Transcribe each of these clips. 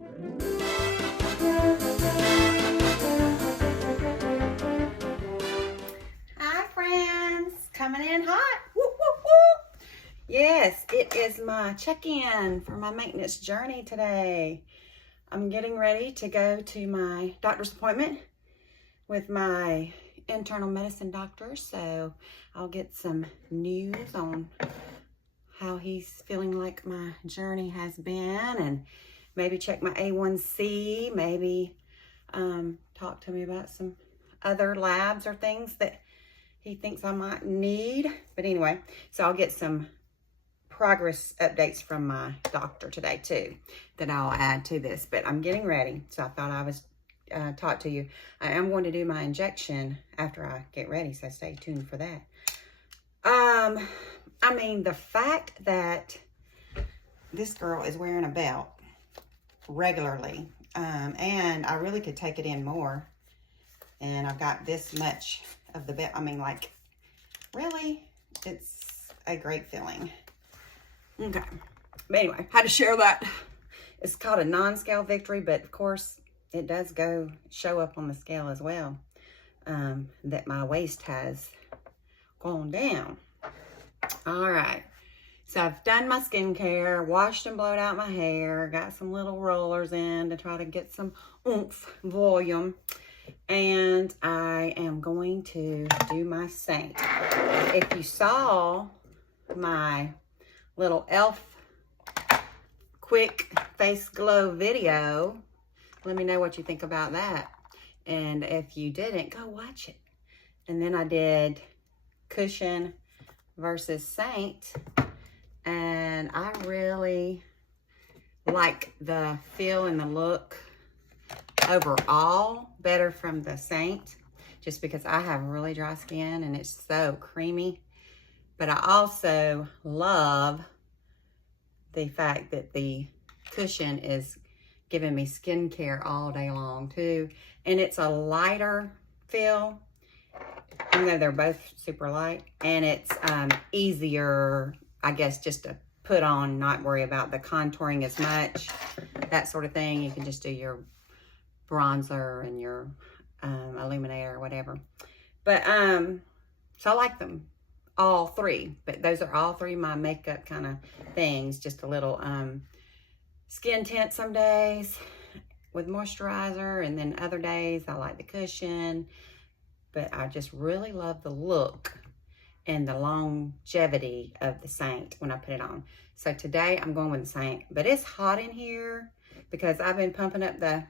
Hi friends, coming in hot. Woo, woo, woo. Yes, it is my check-in for my maintenance journey today. I'm getting ready to go to my doctor's appointment with my internal medicine doctor, so I'll get some news on how he's feeling like my journey has been, and maybe check my A1C, maybe talk to me about some other labs or things that he thinks I might need. But anyway, so I'll get some progress updates from my doctor today too that I'll add to this. But I'm getting ready, so I thought I was talk to you. I am going to do my injection after I get ready, so stay tuned for that. I mean, the fact that this girl is wearing a belt regularly, and I really could take it in more, and I've got this much of the belt. I mean, like, really, it's a great feeling. Okay, but anyway, had to share that. It's called a non-scale victory, but of course it does show up on the scale as well, that my waist has gone down. All right, so I've done my skincare, washed and blowed out my hair, got some little rollers in to try to get some oomph, volume, and I am going to do my Saint. If you saw my little elf quick face glow video, let me know what you think about that. And if you didn't, go watch it. And then I did Cushion versus Saint, and I really like the feel and the look overall better from the Saint, just because I have really dry skin and it's so creamy. But I also love the fact that the Cushion is giving me skincare all day long too, and it's a lighter feel, even though they're both super light, and it's easier, I guess, just to put on, not worry about the contouring as much, that sort of thing. You can just do your bronzer and your illuminator or whatever. But so I like them all three, but those are all three my makeup kind of things. Just a little skin tint some days with moisturizer, and then other days I like the Cushion. But I just really love the look and the longevity of the Saint when I put it on. So today I'm going with the Saint, but it's hot in here because I've been pumping up the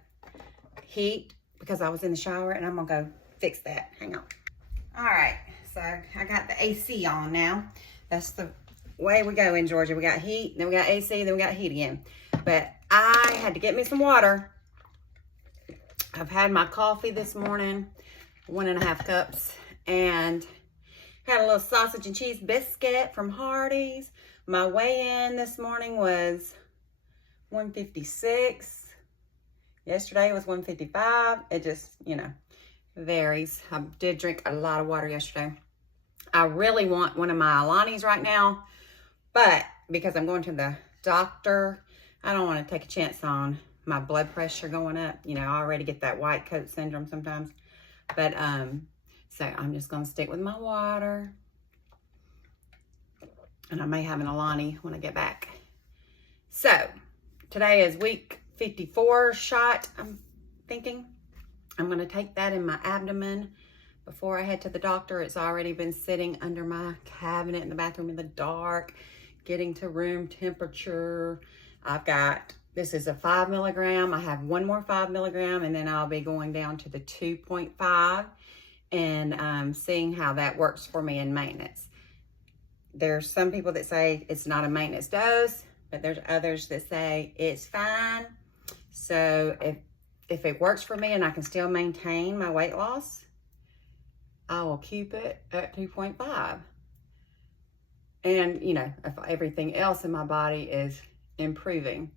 heat because I was in the shower, and I'm gonna go fix that. Hang on. All right, so I got the AC on now. That's the way we go in Georgia. We got heat, then we got AC, then we got heat again. But I had to get me some water. I've had my coffee this morning, 1.5 cups, and had a little sausage and cheese biscuit from Hardee's. My weigh-in this morning was 156. Yesterday was 155. It just, you know, varies. I did drink a lot of water yesterday. I really want one of my Alani's right now, but because I'm going to the doctor, I don't want to take a chance on my blood pressure going up. You know, I already get that white coat syndrome sometimes. But, so I'm just going to stick with my water. And I may have an Alani when I get back. So, today is week 54 shot, I'm thinking. I'm going to take that in my abdomen before I head to the doctor. It's already been sitting under my cabinet in the bathroom in the dark, getting to room temperature. I've got, this is a 5 milligram. I have one more 5 milligram, and then I'll be going down to the 2.5 and seeing how that works for me in maintenance. There's some people that say it's not a maintenance dose, but there's others that say it's fine. So if it works for me and I can still maintain my weight loss, I will keep it at 2.5. And, you know, if everything else in my body is improving.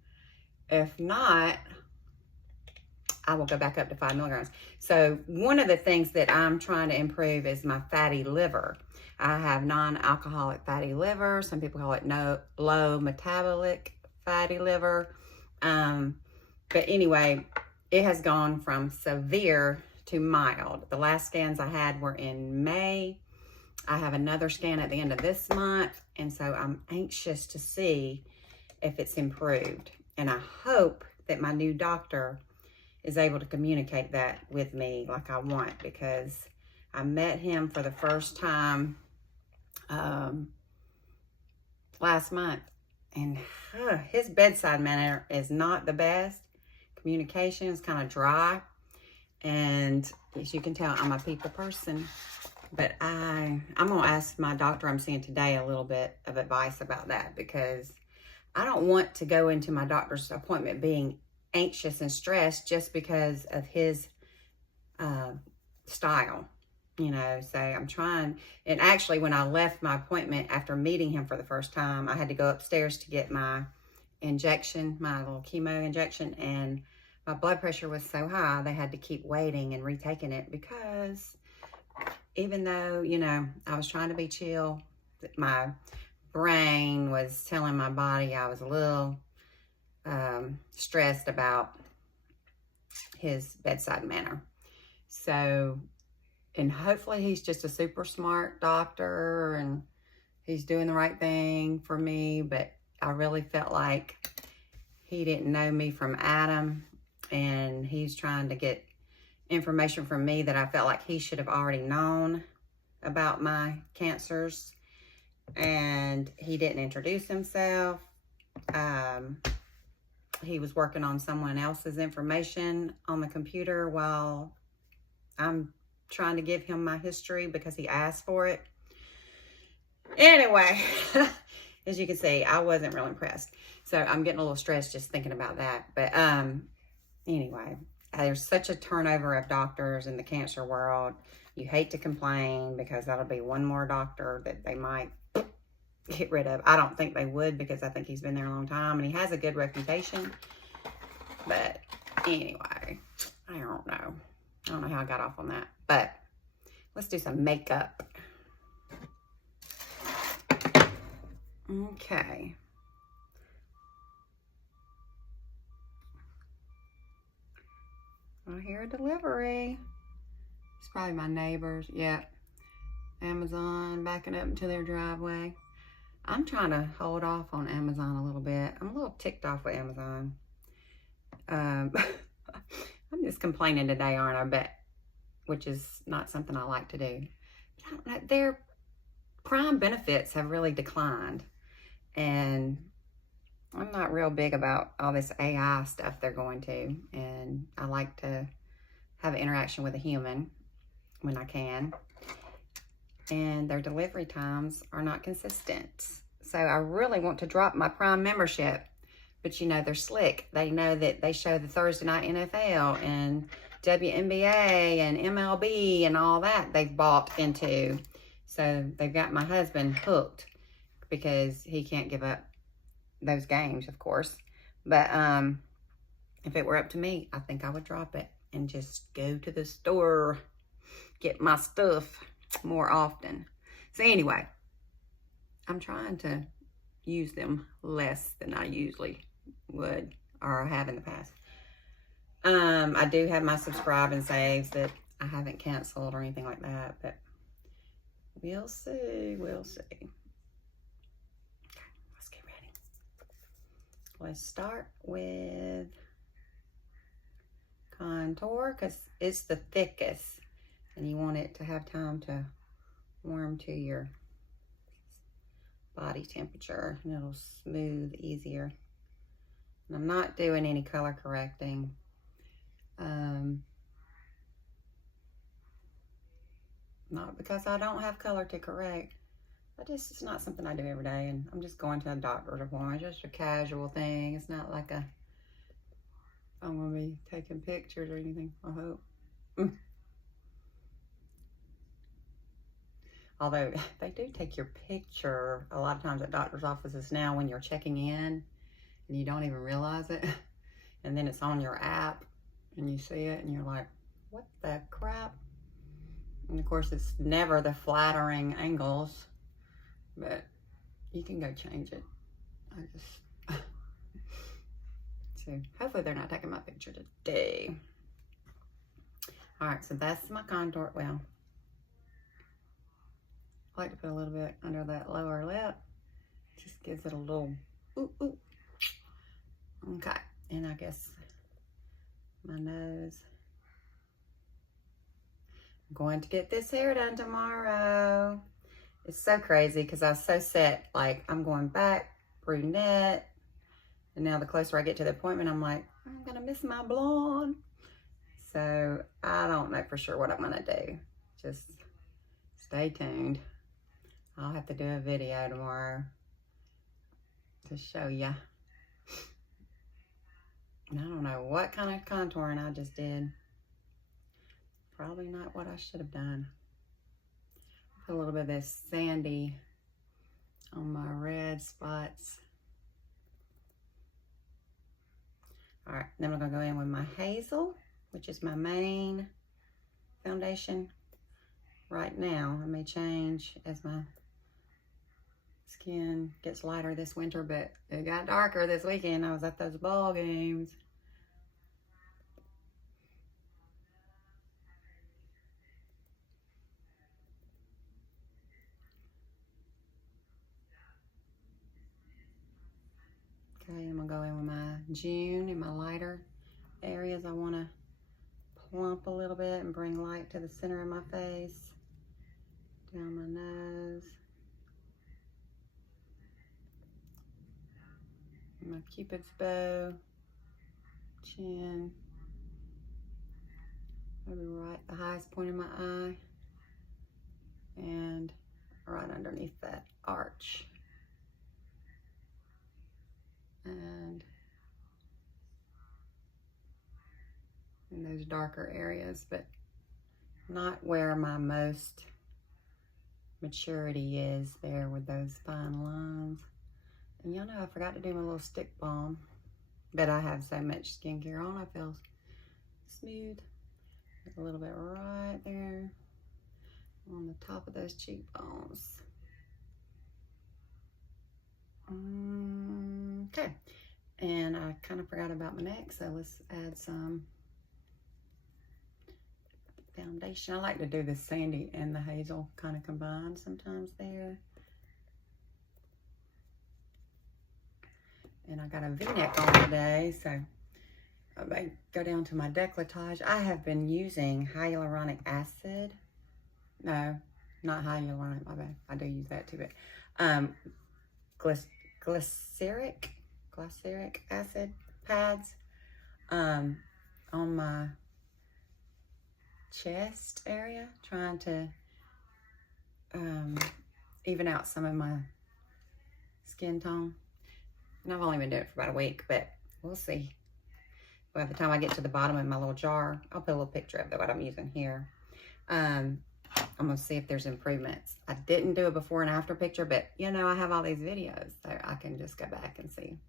If not, I will go back up to 5 milligrams. So one of the things that I'm trying to improve is my fatty liver. I have non-alcoholic fatty liver. Some people call it low metabolic fatty liver. But anyway, it has gone from severe to mild. The last scans I had were in May. I have another scan at the end of this month, and so I'm anxious to see if it's improved. And I hope that my new doctor is able to communicate that with me like I want, because I met him for the first time last month, and his bedside manner is not the best. Communication is kind of dry, and as you can tell, I'm a people person. But I'm gonna ask my doctor I'm seeing today a little bit of advice about that, because I don't want to go into my doctor's appointment being anxious and stressed just because of his style, you know. So I'm trying, and actually when I left my appointment after meeting him for the first time, I had to go upstairs to get my injection, my little chemo injection, and my blood pressure was so high they had to keep waiting and retaking it, because even though, you know, I was trying to be chill, my brain was telling my body I was a little stressed about his bedside manner. So, and hopefully he's just a super smart doctor and he's doing the right thing for me, but I really felt like he didn't know me from Adam, and he's trying to get information from me that I felt like he should have already known about my cancers, and he didn't introduce himself. He was working on someone else's information on the computer while I'm trying to give him my history because he asked for it. Anyway, as you can see, I wasn't real impressed. So I'm getting a little stressed just thinking about that. But anyway, there's such a turnover of doctors in the cancer world. You hate to complain because that'll be one more doctor that they might get rid of. I don't think they would, because I think he's been there a long time and he has a good reputation. But anyway, I don't know. I don't know how I got off on that. But let's do some makeup. Okay. I hear a delivery. It's probably my neighbors. Yep. Amazon backing up into their driveway. I'm trying to hold off on Amazon a little bit. I'm a little ticked off with Amazon. I'm just complaining today, aren't I? But, which is not something I like to do. But I don't know, their Prime benefits have really declined. And I'm not real big about all this AI stuff they're going to. And I like to have an interaction with a human when I can. And their delivery times are not consistent. So I really want to drop my Prime membership. But you know, they're slick. They know that they show the Thursday night NFL and WNBA and MLB and all that they've bought into. So they've got my husband hooked because he can't give up those games, of course. But if it were up to me, I think I would drop it and just go to the store, get my stuff more often. So anyway, I'm trying to use them less than I usually would or have in the past. I do have my subscribe and saves that I haven't canceled or anything like that, but we'll see. We'll see. Okay, let's get ready. Let's start with contour because it's the thickest and you want it to have time to warm to your body temperature and it'll smooth easier. And I'm not doing any color correcting. Not because I don't have color to correct. It's not something I do every day, and I'm just going to a doctor's appointment. It's just a casual thing. It's not like I'm gonna be taking pictures or anything, I hope. Although they do take your picture a lot of times at doctor's offices now when you're checking in and you don't even realize it. And then it's on your app and you see it and you're like, what the crap? And of course it's never the flattering angles, but you can go change it. I just, so So hopefully they're not taking my picture today. All right, so that's my contour. Well, I like to put a little bit under that lower lip. Just gives it a little ooh, ooh. Okay, and I guess my nose. I'm going to get this hair done tomorrow. It's so crazy because I was so set, like I'm going back, brunette. And now the closer I get to the appointment, I'm like, I'm gonna miss my blonde. So I don't know for sure what I'm gonna do. Just stay tuned. I'll have to do a video tomorrow to show ya. I don't know what kind of contouring I just did. Probably not what I should have done. Put a little bit of this sandy on my red spots. All right, then I'm gonna go in with my hazel, which is my main foundation. Right now, it may change as my skin gets lighter this winter, but it got darker this weekend. I was at those ball games. Okay, I'm gonna go in with my June in my lighter areas. I wanna plump a little bit and bring light to the center of my face, down my nose. My Cupid's bow, chin, maybe right the highest point of my eye, and right underneath that arch. And in those darker areas, but not where my most maturity is there with those fine lines. And y'all know I forgot to do my little stick balm, but I have so much skincare on, I feel smooth. A little bit right there on the top of those cheekbones. Okay, and I kind of forgot about my neck, so let's add some foundation. I like to do the sandy and the hazel kind of combined sometimes there. And I got a V-neck on today, so I may go down to my décolletage. I have been using hyaluronic acid. No, not hyaluronic, my bad. I do use that too, but glyceric acid pads on my chest area, trying to even out some of my skin tone. And I've only been doing it for about a week, but we'll see. By the time I get to the bottom of my little jar, I'll put a little picture of what I'm using here. I'm gonna see if there's improvements. I didn't do a before and after picture, but you know, I have all these videos, so I can just go back and see.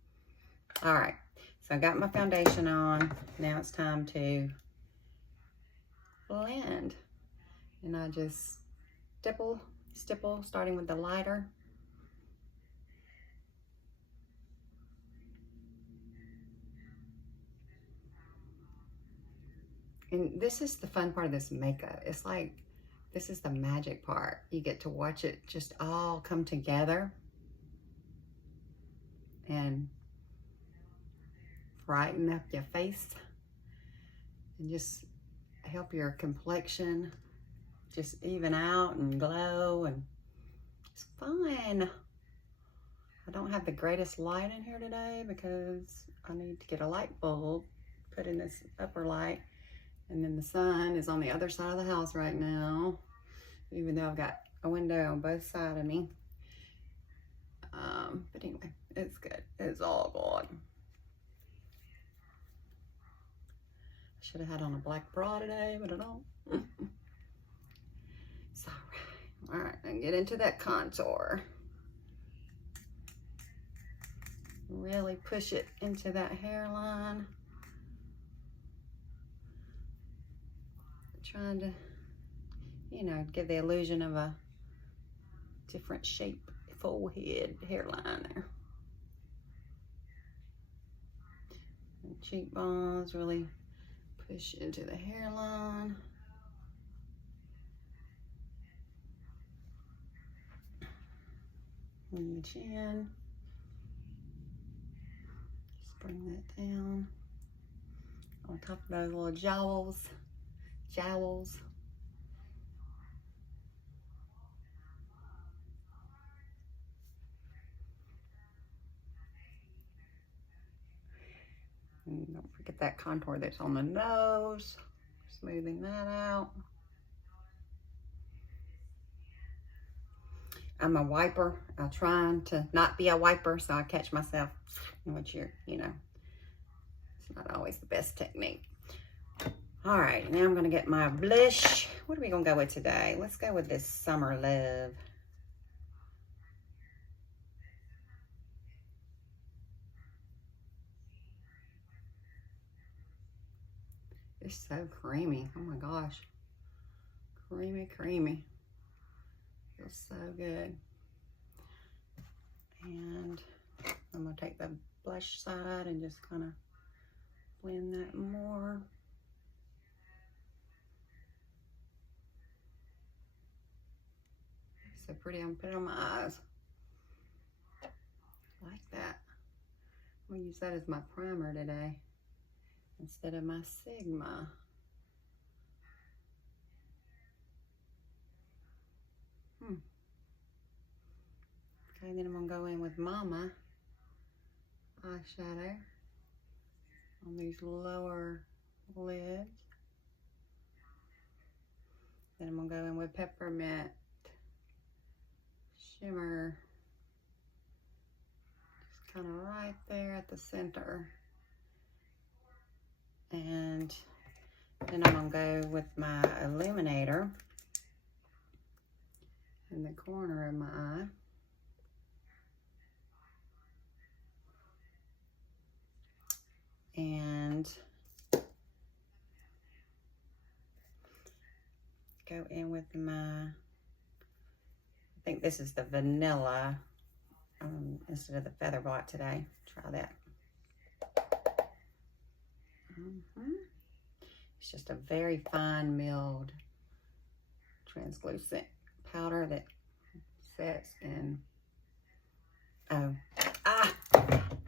All right, so I got my foundation on. Now it's time to blend. And I just stipple, starting with the lighter. And this is the fun part of this makeup. It's like, this is the magic part. You get to watch it just all come together and brighten up your face and just help your complexion just even out and glow, and it's fun. I don't have the greatest light in here today because I need to get a light bulb, put in this upper light. And then the sun is on the other side of the house right now, even though I've got a window on both sides of me. But anyway, it's good. It's all good. I should have had on a black bra today, but I don't. It's all right. All right, and get into that contour. Really push it into that hairline. Trying to, you know, give the illusion of a different shape forehead hairline there. cheekbones, really push into the hairline. And the chin. Just bring that down. On top of those little jowls. And don't forget that contour that's on the nose. Smoothing that out. I'm a wiper. I'm trying to not be a wiper, so I catch myself, which you know, it's not always the best technique. All right, now I'm gonna get my blush. What are we gonna go with today? Let's go with this Summer Love. It's so creamy. Oh my gosh. Creamy, creamy. Feels so good. And I'm gonna take the blush side and just kind of blend that more. So pretty. I'm gonna put it on my eyes. Like that. I'm gonna use that as my primer today instead of my Sigma. Okay, then I'm gonna go in with Mama eyeshadow on these lower lids. Then I'm gonna go in with Peppermint Shimmer, just kind of right there at the center. And then I'm gonna go with my illuminator in the corner of my eye. And go in with my, I think this is the vanilla instead of the feather black today. Try that. It's just a very fine milled translucent powder that sets in.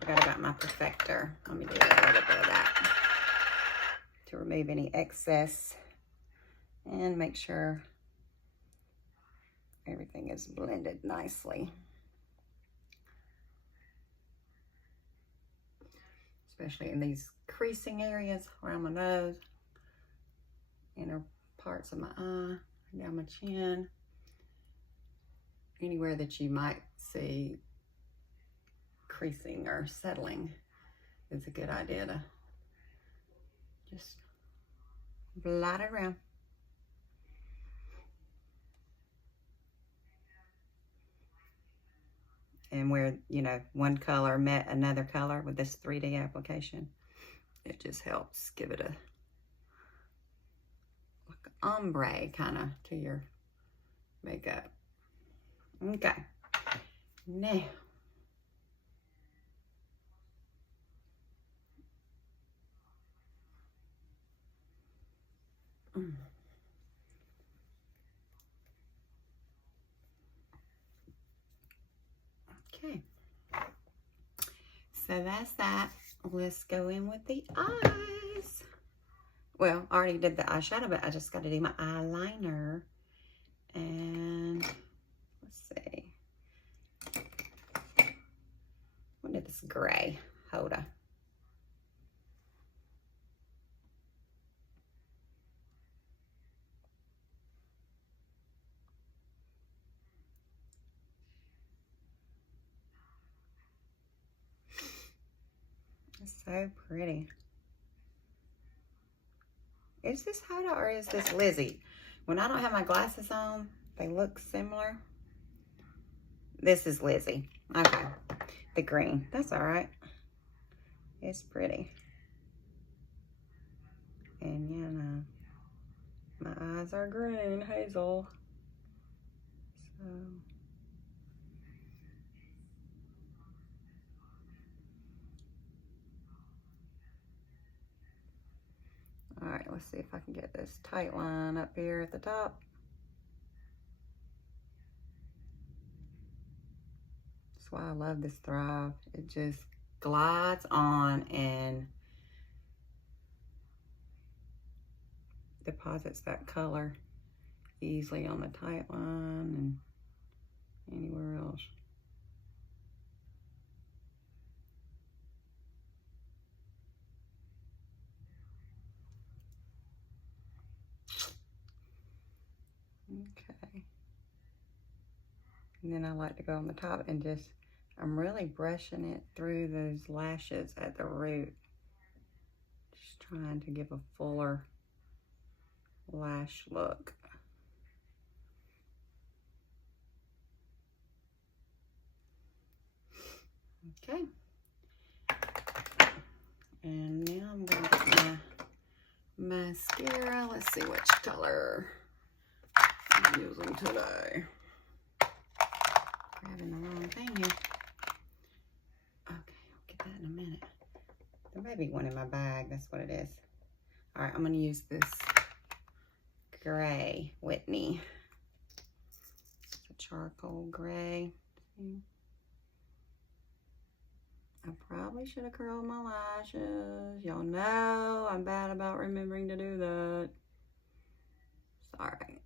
Forgot about my perfector. Let me do a little bit of that to remove any excess and make sure everything is blended nicely. Especially in these creasing areas around my nose, inner parts of my eye, down my chin, anywhere that you might see creasing or settling is a good idea to just blot it around. And where, you know, one color met another color with this 3D application, it just helps give it a like ombre kind of to your makeup. Okay, now okay, so that's that. Let's go in with the eyes. Well, I already did the eyeshadow, but I just got to do my eyeliner. And let's see. What is this gray? Hold on. It's so pretty. Is this Hoda or is this Lizzie? When I don't have my glasses on, they look similar. This is Lizzie. Okay. The green. That's all right. It's pretty. And you know, my eyes are green, hazel. So let's see if I can get this tight line up here at the top. That's why I love this Thrive. It just glides on and deposits that color easily on the tight line and anywhere else. Okay. And then I like to go on the top and just, I'm really brushing it through those lashes at the root. Just trying to give a fuller lash look. Okay. And now I'm going to get my mascara. Let's see which color I'm using today. Grabbing the wrong thing here. Okay, I'll get that in a minute. There may be one in my bag. That's what it is. All right, I'm going to use this gray Whitney. It's a charcoal gray. See? I probably should have curled my lashes. Y'all know I'm bad about remembering to do that. Sorry.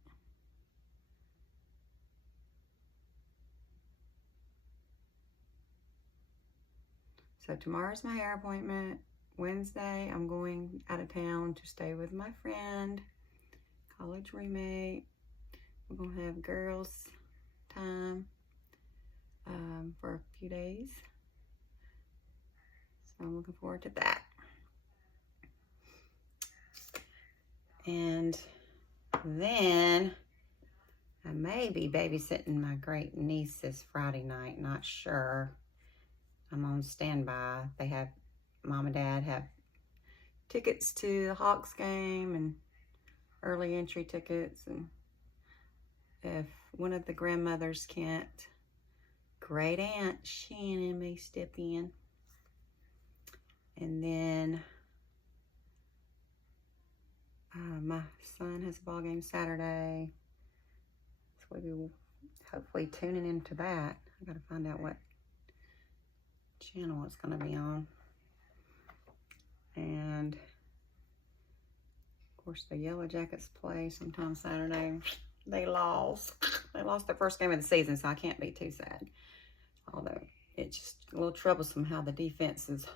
So tomorrow's my hair appointment. Wednesday, I'm going out of town to stay with my friend, college roommate. We're gonna have girls time for a few days. So I'm looking forward to that. And then I may be babysitting my great niece this Friday night, not sure. I'm on standby. They have, Mom and Dad have tickets to the Hawks game and early entry tickets. And if one of the grandmothers can't, great aunt Shannon may step in. And then my son has a ball game Saturday. So we'll be hopefully tuning into that. I gotta find out what channel it's gonna be on. And of course the Yellow Jackets play sometime Saturday. They lost. They lost their first game of the season, so I can't be too sad. Although it's just a little troublesome how the defense is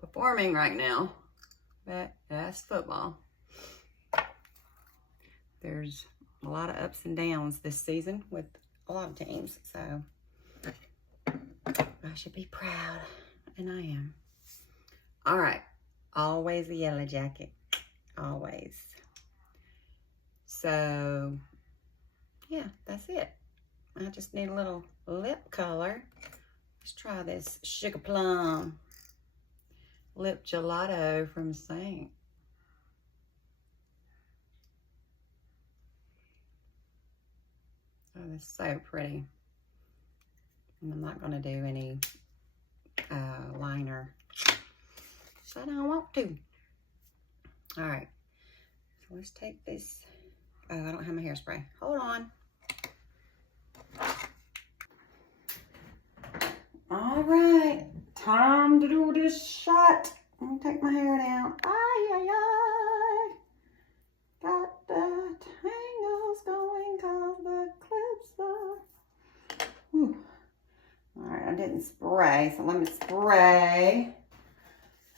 performing right now. But that's football. There's a lot of ups and downs this season with a lot of teams, so I should be proud, and I am. All right, always a Yellow Jacket, always. So, yeah, that's it. I just need a little lip color. Let's try this Sugar Plum Lip Gelato from Saint. Oh, it's so pretty. And I'm not going to do any liner. So I don't want to. All right. So let's take this. Oh, I don't have my hairspray. Hold on. All right. Time to do this shot. I'm going to take my hair down. Ay, ay, ay. Got the tangles going cause the clips are. Whew. All right, I didn't spray, so let me spray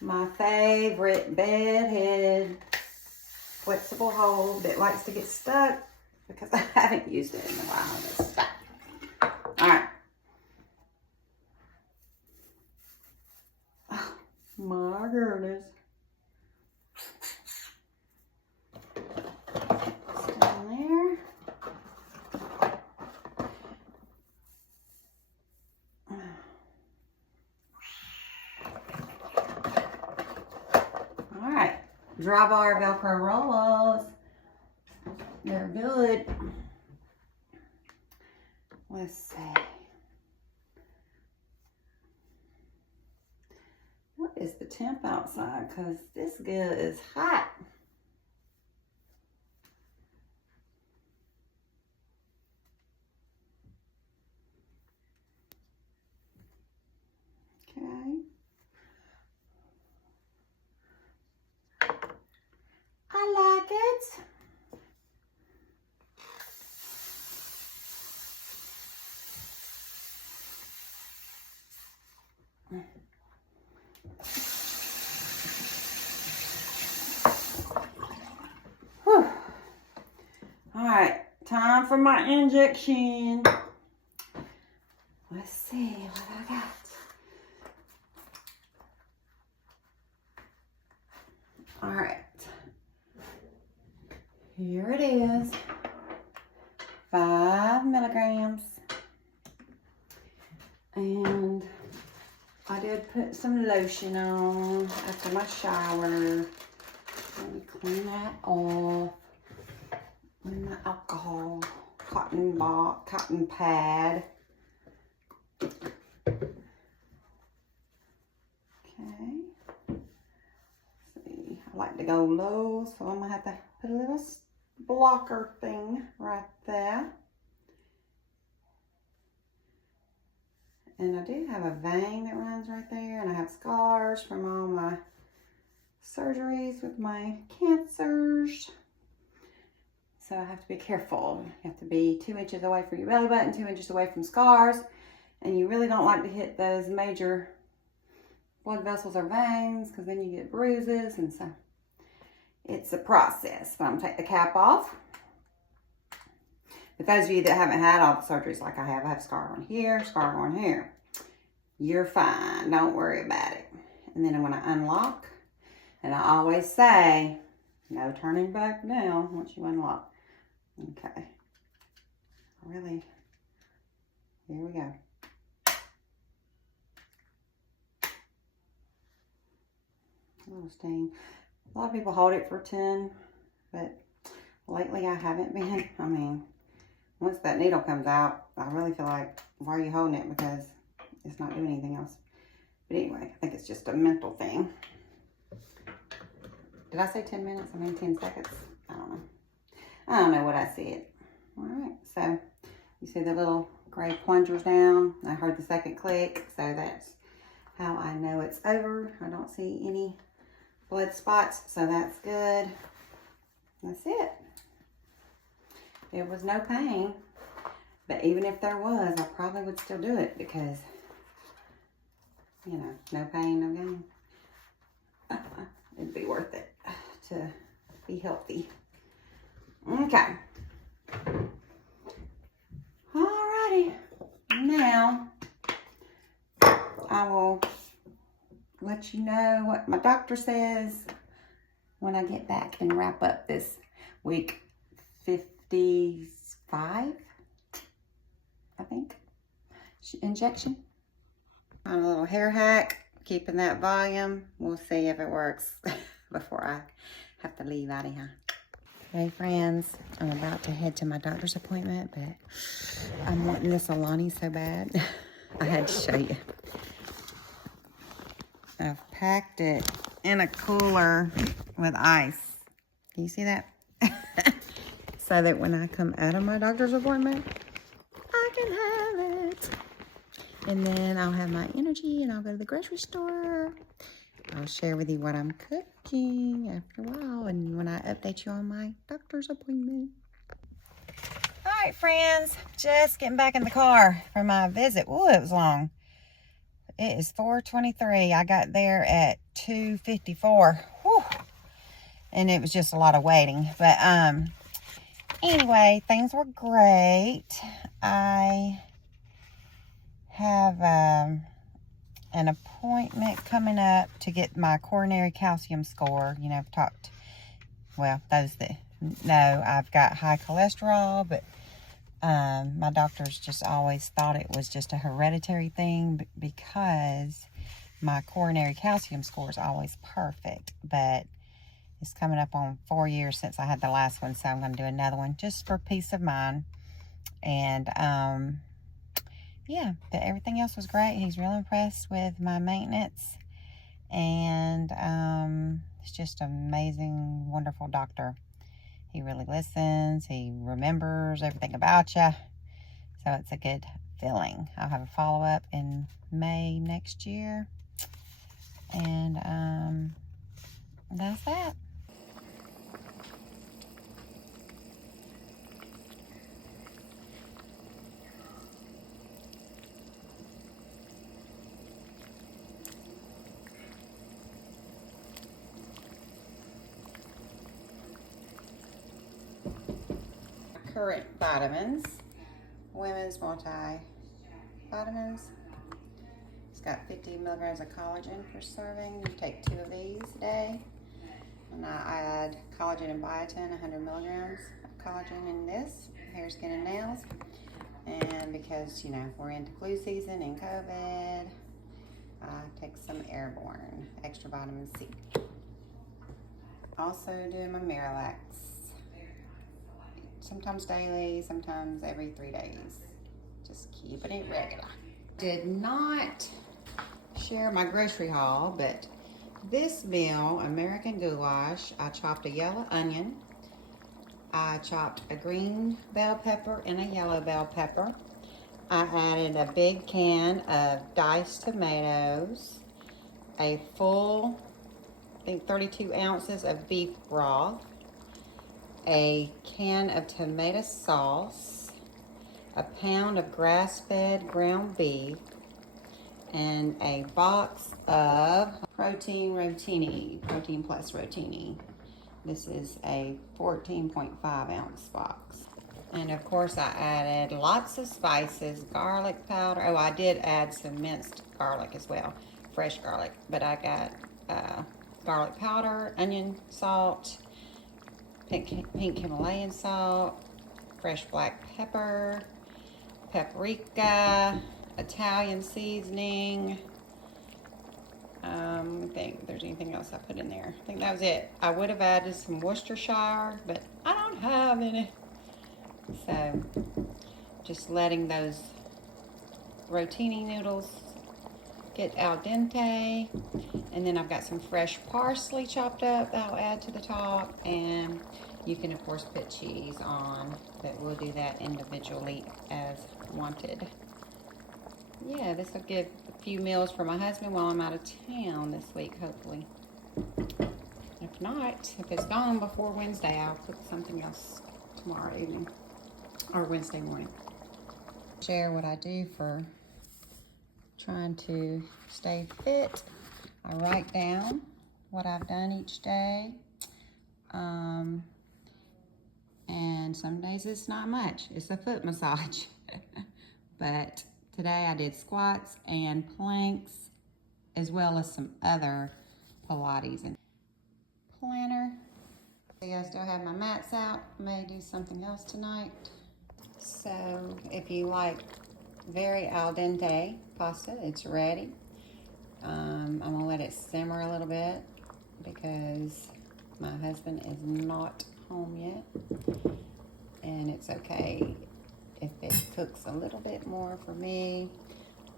my favorite bedhead flexible hold that likes to get stuck because I haven't used it in a while. It's stuck. All right. Oh, my goodness. Down there. All right, dry bar Velcro roll-offs. They're good. Let's see. What is the temp outside? Because this girl is hot. seconds. Whew. All right, time for my injection. Let's see what I got. All right, here it is, 5 milligrams. And I did put some lotion on after my shower. Let me clean that off with my alcohol cotton pad. Okay. See, I like to go low, so I'm gonna have to put a little blocker thing right there. And I do have a vein that runs right there, and I have scars from all my surgeries with my cancers. So I have to be careful. You have to be 2 inches away from your belly button, 2 inches away from scars. And you really don't like to hit those major blood vessels or veins, because then you get bruises, and so it's a process. But I'm gonna take the cap off. But those of you that haven't had all the surgeries like I have a scar on here, scar on here, you're fine. Don't worry about it. And then I'm gonna unlock, and I always say, no turning back now once you unlock. Okay. Really, here we go. A little stain. A lot of people hold it for 10, but lately I haven't been. I mean, once that needle comes out, I really feel like, why are you holding it? Because it's not doing anything else. But anyway, I think it's just a mental thing. Did I say 10 minutes? I mean 10 seconds? I don't know. I don't know what I said. All right, so you see the little gray plungers down. I heard the second click, so that's how I know it's over. I don't see any blood spots, so that's good. That's it. There was no pain, but even if there was, I probably would still do it because, you know, no pain, no gain. It'd be worth it to be healthy. Okay. Alrighty. Now, I will let you know what my doctor says when I get back and wrap up this week 55, I think, injection. On a little hair hack, keeping that volume. We'll see if it works before I have to leave out of here. Hey friends, I'm about to head to my doctor's appointment, but I'm wanting this Alani so bad. I had to show you. I've packed it in a cooler with ice. Can you see that? So that when I come out of my doctor's appointment, I can have it. And then I'll have my energy and I'll go to the grocery store. I'll share with you what I'm cooking after a while and when I update you on my doctor's appointment. All right, friends, just getting back in the car for my visit. Ooh, it was long. It is 4:23. I got there at 2:54. Whew. And it was just a lot of waiting. But anyway, things were great. I have an appointment coming up to get my coronary calcium score. You know, I've talked, well, those that know I've got high cholesterol, but my doctors just always thought it was just a hereditary thing because my coronary calcium score is always perfect. But it's coming up on 4 years since I had the last one, so I'm going to do another one just for peace of mind. And yeah, but everything else was great. He's real impressed with my maintenance, and it's just an amazing, wonderful doctor. He really listens. He remembers everything about you, so it's a good feeling. I'll have a follow-up in May next year, and that's that. current vitamins. Women's multivitamins. It's got 50 milligrams of collagen per serving. You take 2 of these a day. And I add collagen and biotin, 100 milligrams of collagen in this, hair, skin, and nails. And because, you know, we're into flu season and COVID, I take some Airborne, extra vitamin C. Also doing my Miralax. Sometimes daily, sometimes every 3 days. Just keeping it regular. Did not share my grocery haul, but this meal, American goulash, I chopped a yellow onion. I chopped a green bell pepper and a yellow bell pepper. I added a big can of diced tomatoes, a full, I think 32 ounces of beef broth, a can of tomato sauce, a pound of grass-fed ground beef, and a box of Protein Plus Rotini. This is a 14.5 ounce box. And of course I added lots of spices, garlic powder. Oh, I did add some minced garlic as well, fresh garlic. But I got garlic powder, onion salt, pink Himalayan salt, fresh black pepper, paprika, Italian seasoning. Let me think if there's anything else I put in there. I think that was it. I would have added some Worcestershire, but I don't have any. So just letting those rotini noodles get al dente. And then I've got some fresh parsley chopped up that I'll add to the top. And you can of course put cheese on, but we'll do that individually as wanted. Yeah, this will give a few meals for my husband while I'm out of town this week, hopefully. If not, if it's gone before Wednesday, I'll cook something else tomorrow evening or Wednesday morning. Share what I do for trying to stay fit. I write down what I've done each day. And some days it's not much. It's a foot massage. But today I did squats and planks, as well as some other Pilates and planner. See, I still have my mats out. May do something else tonight. So if you like very al dente pasta, it's ready. I'm gonna let it simmer a little bit because my husband is not home yet. And it's okay if it cooks a little bit more for me.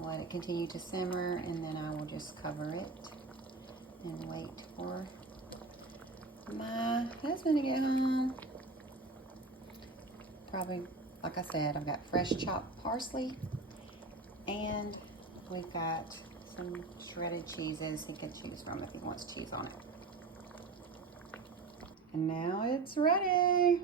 Let it continue to simmer, and then I will just cover it and wait for my husband to get home. Probably, like I said, I've got fresh chopped parsley, and we've got some shredded cheeses he can choose from if he wants cheese on it. And now it's ready.